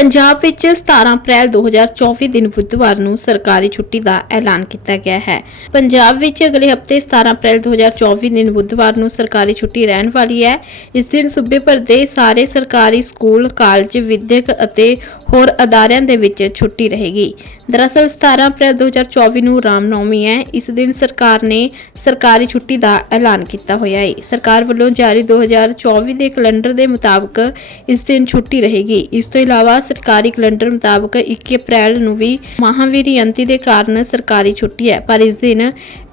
ਪੰਜਾਬ ਵਿੱਚ 17 ਅਪ੍ਰੈਲ 2024 ਦਿਨ ਬੁੱਧਵਾਰ ਨੂੰ ਸਰਕਾਰੀ ਛੁੱਟੀ ਦਾ ਐਲਾਨ ਕੀਤਾ ਗਿਆ ਹੈ। ਪੰਜਾਬ ਵਿੱਚ ਅਗਲੇ ਹਫ਼ਤੇ 17 ਅਪ੍ਰੈਲ 2024 ਦਿਨ ਬੁੱਧਵਾਰ ਨੂੰ ਸਰਕਾਰੀ ਛੁੱਟੀ ਰਹਿਣ ਵਾਲੀ ਹੈ। ਇਸ ਦਿਨ ਸੂਬੇ ਭਰ ਦੇ ਸਾਰੇ ਸਰਕਾਰੀ ਸਕੂਲ, ਕਾਲਜ, ਵਿਦਿਅਕ ਅਤੇ ਹੋਰ ਅਦਾਰਿਆਂ ਦੇ ਵਿੱਚ ਛੁੱਟੀ ਰਹੇਗੀ। ਦਰਅਸਲ 17 ਅਪ੍ਰੈਲ 2024 ਨੂੰ ਰਾਮਨੌਮੀ ਹੈ। ਇਸ ਦਿਨ ਸਰਕਾਰ ਨੇ ਸਰਕਾਰੀ ਛੁੱਟੀ ਦਾ ਐਲਾਨ ਕੀਤਾ ਹੋਇਆ ਹੈ। ਸਰਕਾਰ ਵੱਲੋਂ ਜਾਰੀ 2024 ਦੇ ਕੈਲੰਡਰ ਦੇ ਮੁਤਾਬਕ ਇਸ ਦਿਨ ਛੁੱਟੀ ਰਹੇਗੀ। ਇਸ ਤੋਂ ਇਲਾਵਾ ਸਰਕਾਰੀ ਕੈਲੰਡਰ ਮੁਤਾਬਕ 21 ਅਪ੍ਰੈਲ ਨੂੰ ਵੀ ਮਹਾਵੀਰ ਜਯੰਤੀ ਦੇ ਕਾਰਨ ਸਰਕਾਰੀ ਛੁੱਟੀ ਹੈ, ਪਰ ਇਸ ਦਿਨ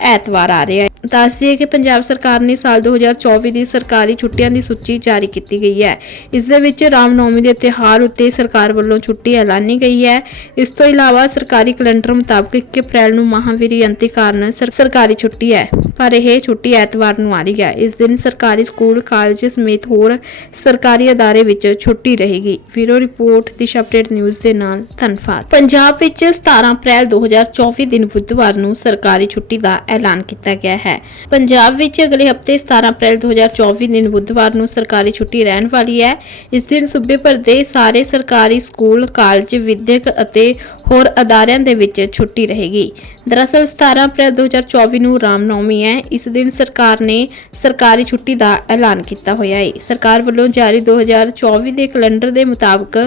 ਐਤਵਾਰ ਆ ਰਿਹਾ ਹੈ। ਦੱਸ ਦਈਏ ਕਿ ਪੰਜਾਬ ਸਰਕਾਰ ਨੇ ਸਾਲ 2024 ਦੀ ਸਰਕਾਰੀ ਛੁੱਟੀਆਂ ਦੀ ਸੂਚੀ ਜਾਰੀ ਕੀਤੀ ਗਈ ਹੈ। ਇਸ ਦੇ ਵਿੱਚ ਰਾਮਨੌਮੀ ਦੇ ਤਿਉਹਾਰ ਉੱਤੇ ਸਰਕਾਰ ਵੱਲੋਂ ਛੁੱਟੀ ਐਲਾਨੀ ਗਈ ਹੈ। ਇਸ ਤੋਂ ਇਲਾਵਾ ਸਰਕਾਰੀ ਕੈਲੰਡਰ ਮੁਤਾਬਕ 21 ਅਪ੍ਰੈਲ ਨੂੰ ਮਹਾਂਵੀਰ ਜਯੰਤੀ ਕਾਰਨ ਸਰ- ਸਰਕਾਰੀ ਛੁੱਟੀ ਹੈ। ਪਰ ਇਹ ਛੁੱਟੀ ਐਤਵਾਰ ਨੂੰ ਆ ਰਹੀ ਹੈ। ਇਸ ਦਿਨ ਸਰਕਾਰੀ ਸਕੂਲ, ਕਾਲਜ ਸਮੇਤ ਹੋਰ ਸਰਕਾਰੀ ਅਦਾਰੇ ਵਿੱਚ ਛੁੱਟੀ ਰਹੇਗੀ। ਵੀਰੋ ਰਿਪੋਰਟ, ਦਿਸ਼ਾ ਅਪਡੇਟ ਨਿਊਜ਼ ਦੇ ਨਾਲ ਧੰਨਵਾਦ। ਪੰਜਾਬ ਵਿੱਚ 17 ਅਪ੍ਰੈਲ 2024 ਦਿਨ ਬੁੱਧਵਾਰ ਨੂੰ ਸਰਕਾਰੀ ਛੁੱਟੀ ਦਾ ਐਲਾਨ ਕੀਤਾ ਗਿਆ ਹੈ। ਪੰਜਾਬ ਵਿੱਚ ਅਗਲੇ ਹਫ਼ਤੇ 17 ਅਪ੍ਰੈਲ 2024 ਦਿਨ ਬੁੱਧਵਾਰ ਨੂੰ ਸਰਕਾਰੀ ਛੁੱਟੀ ਰਹਿਣ ਵਾਲੀ ਹੈ। ਇਸ ਦਿਨ ਸੂਬੇ ਭਰ ਦੇ ਸਾਰੇ ਸਰਕਾਰੀ ਸਕੂਲ, ਕਾਲਜ, ਵਿਦਿਅਕ ਅਤੇ ਹੋਰ ਅਦਾਰਿਆਂ ਦੇ ਵਿੱਚ ਛੁੱਟੀ ਰਹੇਗੀ। ਦਰਅਸਲ 17 ਅਪ੍ਰੈਲ 2024 ਨੂੰ ਰਾਮਨੌਮੀ ਹੈ। ਇਸ ਦਿਨ ਸਰਕਾਰ ਨੇ ਸਰਕਾਰੀ ਛੁੱਟੀ ਦਾ ਐਲਾਨ ਕੀਤਾ ਹੋਇਆ ਹੈ। ਸਰਕਾਰ ਵੱਲੋਂ ਜਾਰੀ 2024 ਦੇ ਕੈਲੰਡਰ ਦੇ ਮੁਤਾਬਕ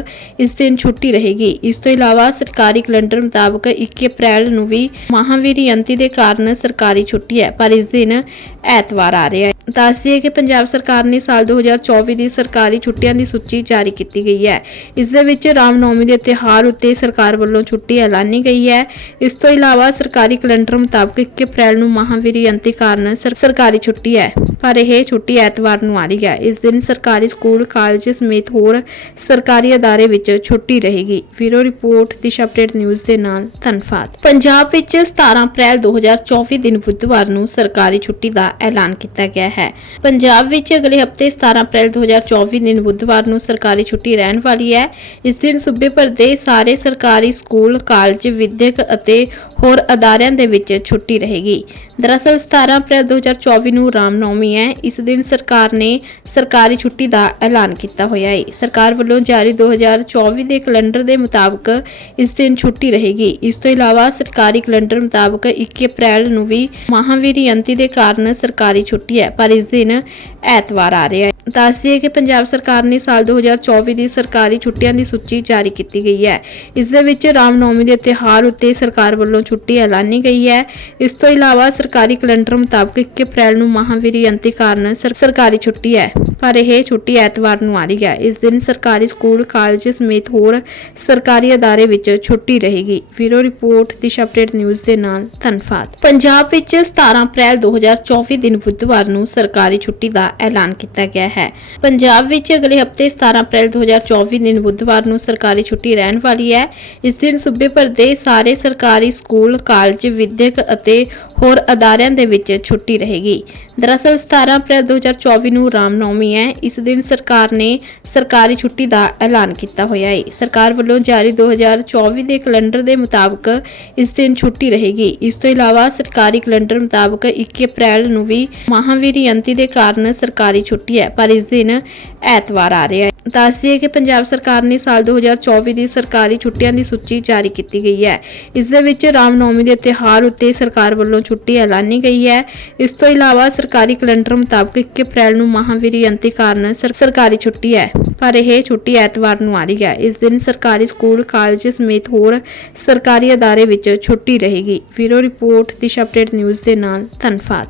ਇਸ ਦਿਨ ਛੁੱਟੀ ਰਹੇਗੀ। ਇਸ ਤੋਂ ਇਲਾਵਾ ਸਰਕਾਰੀ ਕੈਲੰਡਰ ਮੁਤਾਬਕ 21 ਅਪ੍ਰੈਲ ਨੂੰ ਵੀ ਮਹਾਵੀਰ ਜਯੰਤੀ ਦੇ ਕਾਰਨ ਸਰਕਾਰੀ ਛੁੱਟੀ ਹੈ। ਪਰ ਇਸ ਦਿਨ ਐਤਵਾਰ ਆ ਰਿਹਾ ਹੈ। ਦੱਸ ਦਈਏ ਕਿ ਪੰਜਾਬ ਸਰਕਾਰ ਨੇ ਸਾਲ 2024 ਦੀ ਸਰਕਾਰੀ ਛੁੱਟੀਆਂ ਦੀ ਸੂਚੀ ਜਾਰੀ ਕੀਤੀ ਗਈ ਹੈ। ਇਸ ਦੇ ਵਿੱਚ ਰਾਮਨੌਮੀ ਦੇ ਤਿਉਹਾਰ ਉੱਤੇ ਸਰਕਾਰ ਵੱਲੋਂ ਛੁੱਟੀ ਐਲਾਨੀ ਗਈ ਹੈ। ਇਸ ਤੋਂ ਇਲਾਵਾ ਸਰਕਾਰੀ ਕੈਲੰਡਰ ਮੁਤਾਬਕ 21 ਅਪ੍ਰੈਲ ਨੂੰ ਮਹਾਂਵੀਰ ਜਯੰਤੀ ਕਾਰਨ ਸਰ- ਸਰਕਾਰੀ ਛੁੱਟੀ ਹੈ। ਪਰ ਇਹ ਛੁੱਟੀ ਐਤਵਾਰ ਨੂੰ ਆ ਰਹੀ ਹੈ। ਇਸ ਦਿਨ ਸਰਕਾਰੀ ਸਕੂਲ, ਕਾਲਜ ਸਮੇਤ ਹੋਰ ਸਰਕਾਰੀ ਅਦਾਰੇ ਵਿੱਚ ਛੁੱਟੀ ਰਹੇਗੀ। ਵੀਰੋ ਰਿਪੋਰਟ, ਦਿਸ਼ਾ ਅਪਡੇਟ ਨਿਊਜ਼ ਦੇ ਨਾਲ ਧੰਨਵਾਦ। ਪੰਜਾਬ ਵਿੱਚ 17 ਅਪ੍ਰੈਲ 2024 ਦਿਨ ਬੁੱਧਵਾਰ ਨੂੰ ਸਰਕਾਰੀ ਛੁੱਟੀ ਦਾ ਐਲਾਨ ਕੀਤਾ ਗਿਆ ਹੈ। ਪੰਜਾਬ ਵਿੱਚ ਅਗਲੇ ਹਫ਼ਤੇ 17 ਅਪ੍ਰੈਲ 2024 ਦਿਨ ਬੁੱਧਵਾਰ ਨੂੰ ਸਰਕਾਰੀ ਛੁੱਟੀ ਰਹਿਣ ਵਾਲੀ ਹੈ। ਇਸ ਦਿਨ ਸੂਬੇ ਭਰ ਦੇ ਸਾਰੇ ਸਰਕਾਰੀ ਸਕੂਲ, ਕਾਲਜ, ਵਿਦਿਅਕ ਅਤੇ ਹੋਰ ਅਦਾਰਿਆਂ ਦੇ ਵਿੱਚ ਛੁੱਟੀ ਰਹੇਗੀ। ਦਰਅਸਲ 17 ਅਪ੍ਰੈਲ 2024 ਨੂੰ ਰਾਮਨੌਮੀ ਹੈ। ਇਸ ਦਿਨ ਸਰਕਾਰ ਨੇ ਸਰਕਾਰੀ ਛੁੱਟੀ ਦਾ ਐਲਾਨ ਕੀਤਾ ਹੋਇਆ ਹੈ। ਸਰਕਾਰ ਵੱਲੋਂ ਜਾਰੀ 2024 ਦੇ ਕੈਲੰਡਰ ਦੇ ਮੁਤਾਬਕ ਇਸ ਦਿਨ ਛੁੱਟੀ ਰਹੇਗੀ। ਇਸ ਤੋਂ ਇਲਾਵਾ ਸਰਕਾਰੀ ਕੈਲੰਡਰ ਮੁਤਾਬਕ 21 ਅਪ੍ਰੈਲ ਨੂੰ ਵੀ ਮਹਾਵੀਰ ਜਯੰਤੀ ਦੇ ਕਾਰਨ ਸਰਕਾਰੀ ਛੁੱਟੀ ਹੈ। ਪਰ ਇਸ ਦਿਨ ਐਤਵਾਰ ਆ ਰਿਹਾ ਹੈ। ਦੱਸ ਦਈਏ ਕਿ ਪੰਜਾਬ ਸਰਕਾਰ ਨੇ ਸਾਲ 2024 ਦੀ ਸਰਕਾਰੀ ਛੁੱਟੀਆਂ ਦੀ ਸੂਚੀ ਜਾਰੀ ਕੀਤੀ ਗਈ ਹੈ। ਇਸ ਦੇ ਵਿੱਚ ਰਾਮਨੌਮੀ ਦੇ ਤਿਉਹਾਰ ਉੱਤੇ ਸਰਕਾਰ ਵੱਲੋਂ ਛੁੱਟੀ ਐਲਾਨੀ ਗਈ ਹੈ। ਇਸ ਤੋਂ ਇਲਾਵਾ ਸਰਕਾਰੀ ਕੈਲੰਡਰ ਮੁਤਾਬਕ 21 ਅਪ੍ਰੈਲ ਨੂੰ ਮਹਾਂਵੀਰ ਜਯੰਤੀ ਕਾਰਨ ਸਰ- ਸਰਕਾਰੀ ਛੁੱਟੀ ਹੈ। ਪਰ ਇਹ ਛੁੱਟੀ ਐਤਵਾਰ ਨੂੰ ਆ ਰਹੀ ਹੈ। ਇਸ ਦਿਨ ਸਰਕਾਰੀ ਸਕੂਲ, ਕਾਲਜ ਸਮੇਤ ਹੋਰ ਸਰਕਾਰੀ ਅਦਾਰੇ ਵਿੱਚ ਛੁੱਟੀ ਰਹੇਗੀ। ਵੀਰੋ ਰਿਪੋਰਟ, ਦਿਸ਼ਾ ਅਪਡੇਟ ਨਿਊਜ਼ ਦੇ ਨਾਲ ਧੰਨਵਾਦ। ਪੰਜਾਬ ਵਿੱਚ 17 ਅਪ੍ਰੈਲ 2024 ਦਿਨ ਬੁੱਧਵਾਰ ਨੂੰ ਸਰਕਾਰੀ ਛੁੱਟੀ ਦਾ ਐਲਾਨ ਕੀਤਾ ਗਿਆ ਹੈ। ਪੰਜਾਬ ਵਿੱਚ ਅਗਲੇ ਹਫ਼ਤੇ 17 ਅਪ੍ਰੈਲ 2024 ਦਿਨ ਬੁੱਧਵਾਰ ਨੂੰ ਸਰਕਾਰੀ ਛੁੱਟੀ ਰਹਿਣ ਵਾਲੀ ਹੈ। ਇਸ ਦਿਨ ਸੂਬੇ ਭਰ ਦੇ ਸਾਰੇ ਸਰਕਾਰੀ ਸਕੂਲ, ਕਾਲਜ, ਵਿਦਿਅਕ ਅਤੇ ਹੋਰ ਅਦਾਰਿਆਂ ਦੇ ਵਿੱਚ ਛੁੱਟੀ ਰਹੇਗੀ। ਦਰਅਸਲ 17 ਅਪ੍ਰੈਲ 2024 ਨੂੰ ਰਾਮਨੌਮੀ ਹੈ। ਇਸ ਦਿਨ ਸਰਕਾਰ ਨੇ ਸਰਕਾਰੀ ਛੁੱਟੀ ਦਾ ਐਲਾਨ ਕੀਤਾ ਹੋਇਆ ਹੈ। ਸਰਕਾਰ ਵੱਲੋਂ ਜਾਰੀ 2024 ਦੇ ਕੈਲੰਡਰ ਦੇ ਮੁਤਾਬਕ ਇਸ ਦਿਨ ਛੁੱਟੀ ਰਹੇਗੀ। ਇਸ ਤੋਂ ਇਲਾਵਾ ਸਰਕਾਰੀ ਕੈਲੰਡਰ ਮੁਤਾਬਕ 21 ਅਪ੍ਰੈਲ ਨੂੰ ਵੀ ਮਹਾਵੀਰ ਜਯੰਤੀ ਦੇ ਕਾਰਨ ਸਰਕਾਰੀ ਛੁੱਟੀ ਹੈ। ਪਰ ਇਸ ਦਿਨ ਐਤਵਾਰ ਆ ਰਿਹਾ ਹੈ। ਦੱਸ ਦਈਏ ਕਿ ਪੰਜਾਬ ਸਰਕਾਰ ਨੇ ਸਾਲ 2024 ਦੀ ਸਰਕਾਰੀ ਛੁੱਟੀਆਂ ਦੀ ਸੂਚੀ ਜਾਰੀ ਕੀਤੀ ਗਈ ਹੈ। ਇਸ ਦੇ ਵਿੱਚ ਰਾਮਨੌਮੀ ਦੇ ਤਿਉਹਾਰ ਉੱਤੇ ਸਰਕਾਰ ਵੱਲੋਂ ਛੁੱਟੀ ਐਲਾਨੀ ਗਈ ਹੈ। ਇਸ ਤੋਂ ਇਲਾਵਾ ਸਰਕਾਰੀ ਕੈਲੰਡਰ ਮੁਤਾਬਕ 21 ਅਪ੍ਰੈਲ ਨੂੰ ਮਹਾਵੀਰ ਜਯੰਤੀ ਕਾਰਨ ਸਰ- ਸਰਕਾਰੀ ਛੁੱਟੀ ਹੈ। ਪਰ ਇਹ ਛੁੱਟੀ ਐਤਵਾਰ ਨੂੰ ਆ ਰਹੀ ਹੈ। ਇਸ ਦਿਨ ਸਰਕਾਰੀ ਸਕੂਲ ਕਾਲਜ ਸਮੇਤ ਹੋਰ ਸਰਕਾਰੀ ਅਦਾਰੇ ਵਿੱਚ ਛੁੱਟੀ ਰਹੇਗੀ। ਵੀਰੋ ਰਿਪੋਰਟ, ਦਿਸ਼ਾ ਅਪਡੇਟ ਨਿਊਜ਼ ਦੇ ਨਾਲ ਧੰਨਵਾਦ।